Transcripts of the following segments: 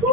2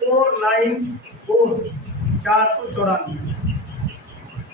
494।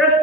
10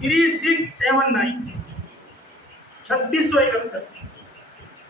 3679 3671,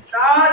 7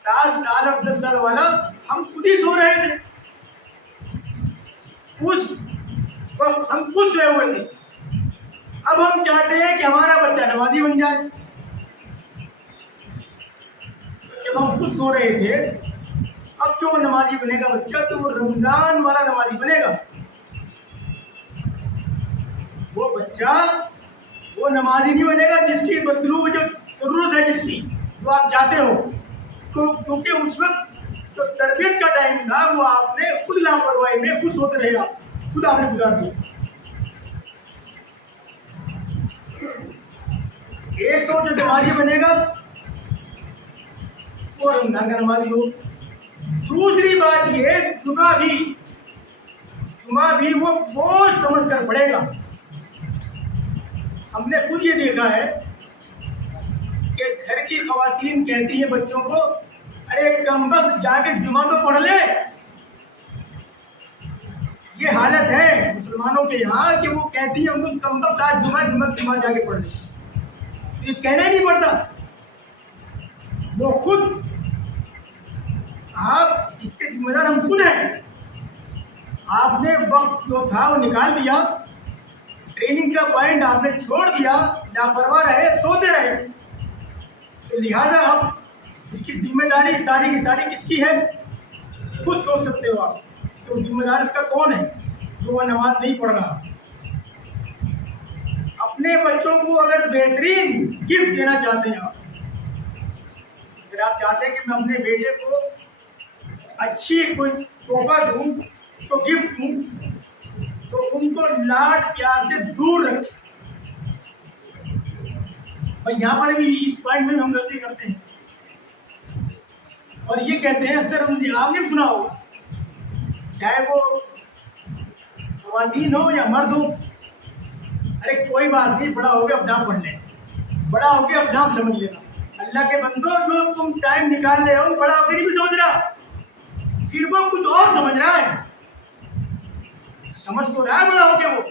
7 سال اور 10 سال والا ہم خود ہی سو رہے تھے، اس وقت ہم خود سوئے ہوئے تھے. اب ہم چاہتے ہیں کہ ہمارا بچہ نمازی بن جائے. جب ہم خود سو رہے تھے، اب جو نمازی بنے گا بچہ تو وہ رمضان والا نمازی بنے گا. وہ بچہ وہ نمازی نہیں بنے گا جس کی مطلوب جو ضرورت ہے، جس کی جو آپ چاہتے ہو، کیونکہ اس وقت جو تربیت کا ٹائم تھا وہ آپ نے خود لاپرواہی میں خود سوتے رہے، آپ خود آپ نے گزار دیا. ایک تو جو نمازی بنے گا وہ رمضان کا نمازی ہو. دوسری بات یہ، جمعہ بھی وہ بوجھ سمجھ کر پڑھے گا. ہم نے خود یہ دیکھا ہے کہ گھر کی خواتین کہتی ہیں بچوں کو، ارے کم وقت جا کے جمعہ تو پڑھ لے. یہ حالت ہے مسلمانوں کے یہاں کہ وہ کہتی ہیں ان کو کم وقت آج جمعہ جا کے پڑھ لے. یہ کہنا ہی نہیں پڑتا. وہ خود، آپ اس کے ذمہ دار ہم خود ہیں. آپ نے وقت جو تھا وہ نکال دیا، ٹریننگ کا پوائنٹ آپ نے چھوڑ دیا، لاپرواہ رہے، سوتے رہے. تو لہٰذا اب اس کی ذمہ داری ساری کی ساری کس کی ہے؟ خود سوچ سکتے ہو آپ کہ ذمہ دار اس کا کون ہے جو وہ نماز نہیں پڑھ رہا. اپنے بچوں کو اگر بہترین گفٹ دینا چاہتے ہیں آپ، اگر آپ چاہتے ہیں کہ میں اپنے بیٹے کو اچھی کوئی تحفہ دوں، اس کو گفٹ دوں، تو ان کو لاڈ پیار سے دور رکھیں. بھائی یہاں پر بھی اس پوائنٹ میں ہم غلطی کرتے ہیں اور یہ کہتے ہیں اکثر، آپ نے سنا ہوگا، چاہے وہ خواتین ہو یا مرد ہو، ارے کوئی بات نہیں، بڑا ہو گیا اب نام پڑھ لیں، بڑا ہو گیا اب نام سمجھ لینا. اللہ کے بندو، جو تم ٹائم نکال لے ہو، بڑا ہو کے نہیں بھی سمجھ رہا، پھر وہ کچھ اور سمجھ رہا ہے. سمجھ تو رہا ہے بڑا ہو کے وہ،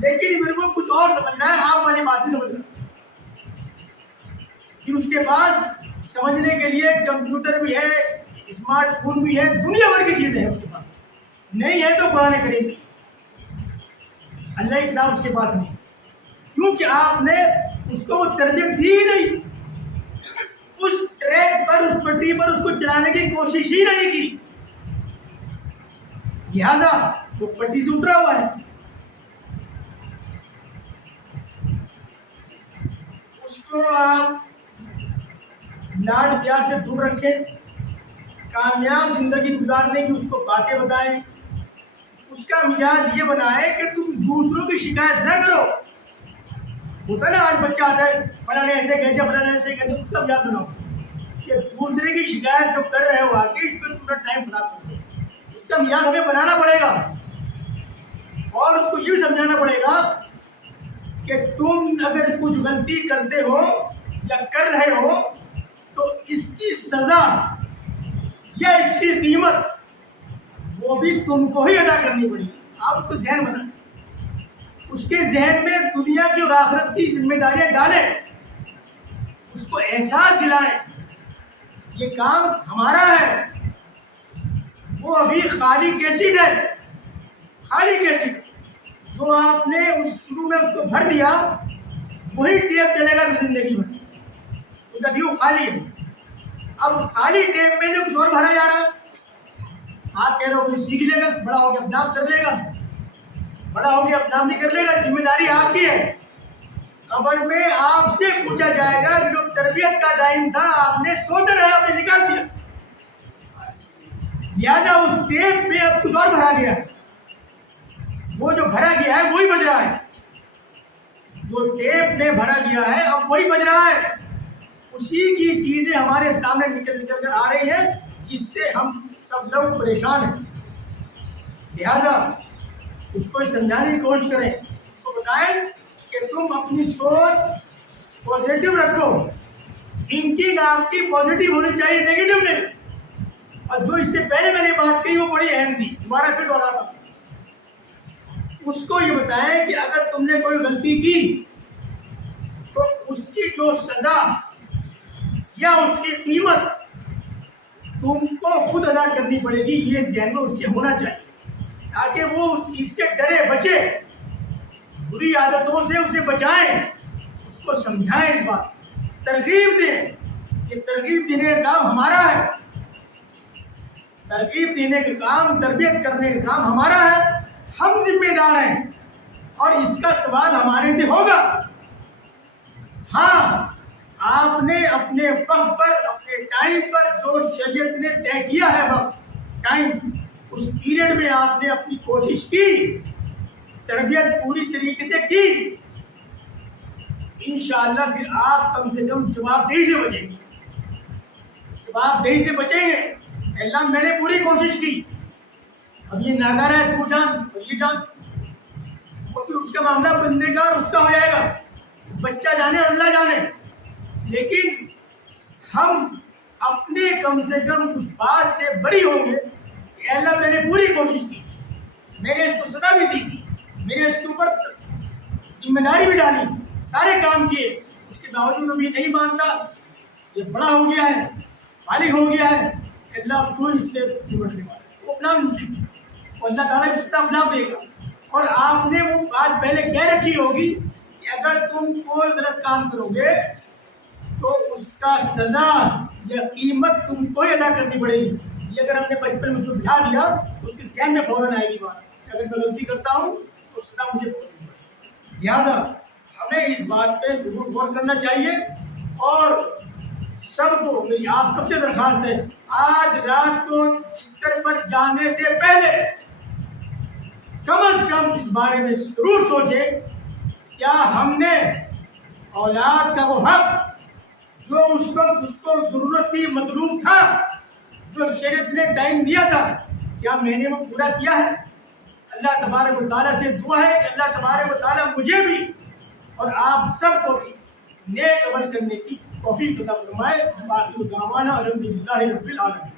لیکن پھر وہ کچھ اور سمجھ رہا ہے، آپ والی بات نہیں سمجھ رہا. پھر اس کے پاس سمجھنے کے لیے کمپیوٹر بھی ہے، اسمارٹ فون بھی ہے، دنیا بھر کی چیزیں ہیں اس کے پاس. نہیں ہے تو قرآن کریم کی، اللہ کی کتاب اس کے پاس نہیں، کیونکہ آپ نے اس کو وہ تربیت دی ہی نہیں. اس ٹریک پر، اس پٹری پر اس کو چلانے کی کوشش ہی نہیں کی، لہذا وہ پٹری سے اترا ہوا ہے. اس کو آپ لاڈ پیار سے دور رکھیں، کامیاب زندگی گزارنے کی اس کو باتیں بتائیں، اس کا مزاج یہ بنائے کہ تم دوسروں کی شکایت نہ کرو. ہوتا نا آج بچہ آتا ہے، فلاں نے ایسے کہہ دیا، فلاں نے ایسے کہہ دیا، اس کا مزاج بناؤ کہ دوسرے کی شکایت جو کر رہے ہو آگے، اس پہ تمہیں ٹائم خراب کر دو. اس کا مزاج ہمیں بنانا پڑے گا اور اس کو یہ بھی سمجھانا پڑے گا کہ تم اگر کچھ غلطی کرتے ہو یا کر رہے ہو تو اس کی سزا یا اس کی قیمت وہ بھی تم کو ہی ادا کرنی پڑے گی. آپ اس کو ذہن بنائیں، اس کے ذہن میں دنیا کی اور آخرت کی ذمہ داریاں ڈالیں، اس کو احساس دلائیں یہ کام ہمارا ہے. وہ ابھی خالی کیسٹ ہے، خالی کیسٹ جو آپ نے اس شروع میں اس کو بھر دیا، وہی ٹیپ چلے گا زندگی میں، کیونکہ ابھی وہ خالی ہے. اب خالی ٹیپ میں جو کچھ اور بھرا جا رہا ہے، آپ کہہ رہے ہو کہ سیکھ لے گا، بڑا ہو کے اپنا آپ کر لے گا، بڑا ہو کے اپنا آپ نہیں کر لے گا. ذمہ داری آپ کی ہے. قبر میں آپ سے پوچھا جائے گا کہ جو تربیت کا ٹائم تھا آپ نے سوتے رہے، آپ نے نکال دیا، لہٰذا اس ٹیپ میں اب کچھ اور بھرا گیا ہے. وہ جو بھرا گیا ہے وہی بج رہا ہے، جو ٹیپ میں بھرا گیا ہے اب وہی بج رہا ہے. اسی کی چیزیں ہمارے سامنے نکل کر آ رہی ہیں، جس سے ہم سب لوگ پریشان ہیں. لہذا اس کو سمجھانے کی کوشش کریں، اس کو بتائیں کہ تم اپنی سوچ پازیٹیو رکھو، تھنکنگ آپ کی پازیٹیو ہونی چاہیے، نیگیٹو نہیں. اور جو اس سے پہلے میں نے بات کہی وہ بڑی اہم تھی، دوبارہ پھر دوہراتا ہوں. اس کو یہ بتائیں کہ اگر تم نے کوئی غلطی کی تو اس کی جو سزا یا اس کی قیمت تم کو خود ادا کرنی پڑے گی، یہ ذہن میں اس کے ہونا چاہیے، تاکہ وہ اس چیز سے ڈرے بچے، بری عادتوں سے اسے بچائیں، اس کو سمجھائیں، اس بات ترغیب دیں کہ ترغیب دینے کا کام ہمارا ہے، ترغیب دینے کا کام، تربیت کرنے کا کام ہمارا ہے، ہم ذمہ دار ہیں اور اس کا سوال ہمارے سے ہوگا۔ ہاں، آپ نے اپنے وقت پر، اپنے ٹائم پر جو شریعت نے طے کیا ہے وقت، ٹائم، اس پیریڈ میں آپ نے اپنی کوشش کی، تربیت پوری طریقے سے کی، انشاءاللہ پھر آپ کم سے کم جواب دہی سے بچیں گے، جواب دہی سے بچیں گے۔ اللہ میں نے پوری کوشش کی، اب یہ ناکارہ ہے، تو جان اور یہ جان، اور پھر اس کا معاملہ بندے کا اور اس کا ہو جائے گا، بچہ جانے اور اللہ جانے، لیکن ہم اپنے کم سے کم اس بات سے بری ہوں گے کہ اللہ میں نے پوری کوشش کی، میں نے اس کو سزا بھی دی تھی، میں نے اس کے اوپر ذمہ داری بھی ڈالی، سارے کام کیے، اس کے باوجود ابھی نہیں مانتا، یہ بڑا ہو گیا ہے، بالغ ہو گیا ہے، اللہ تو اس سے نمٹنے والا ہے، وہ اپنا اللہ تعالیٰ بھی سزا اپنا دے گا۔ اور آپ نے وہ بات پہلے کہہ رکھی ہوگی کہ اگر تم کوئی غلط کام کرو گے تو اس کا سزا یا قیمت تم کو ہی ادا کرنی پڑے گی۔ یہ اگر ہم نے بچپن میں اس کو بٹھا دیا تو اس کے ذہن میں فوراً آئے گی بات کہ اگر میں غلطی کرتا ہوں تو سزا مجھے بھگتنی پڑے گی۔ لہٰذا ہمیں اس بات پہ ضرور غور کرنا چاہیے، اور سب کو میری آپ سب سے درخواست ہے، آج رات کو بستر پر جانے سے پہلے کم از کم اس بارے میں ضرور سوچیں، کیا ہم نے اولاد کا وہ حق جو اس وقت اس کو ضرورت تھی، مطلوب تھا، جو شریعت نے ٹائم دیا تھا، کیا میں نے وہ پورا کیا ہے؟ اللہ تبارک و تعالیٰ سے دعا ہے کہ اللہ تبارک و تعالیٰ مجھے بھی اور آپ سب کو بھی نیک عمل کرنے کی توفیق عطا فرمائے۔ باقی دعوانا الحمدللہ رب العالمین۔